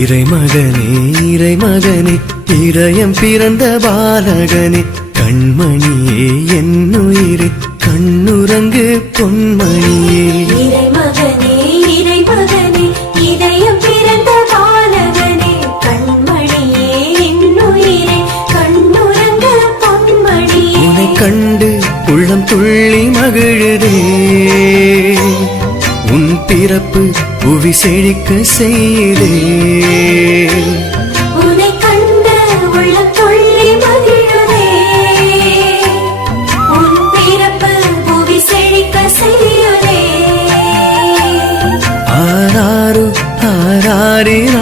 இறைமகனே இறைமகனே இதயம் பிறந்த பாலகனே கண்மணியே என்னுயிரே கண்ணுறங்கு பொன்மணியே இறைமகனே இறைமகனே இதயம் பிறந்த பாலகனே கண்மணியே என்னுயிரே கண்ணுறங்கு பொன்மணியே உன்னை கண்டு உள்ளம் துள்ளி மகிழுதே உன் பிறப்பு புவி செழிக்க செய்தே உன்னை கண்டு உள்ளம் துள்ளி மகிழுதே உன் பிறப்பு புவி செழிக்க செய்யுதே ஆராரு ஆராரிரோ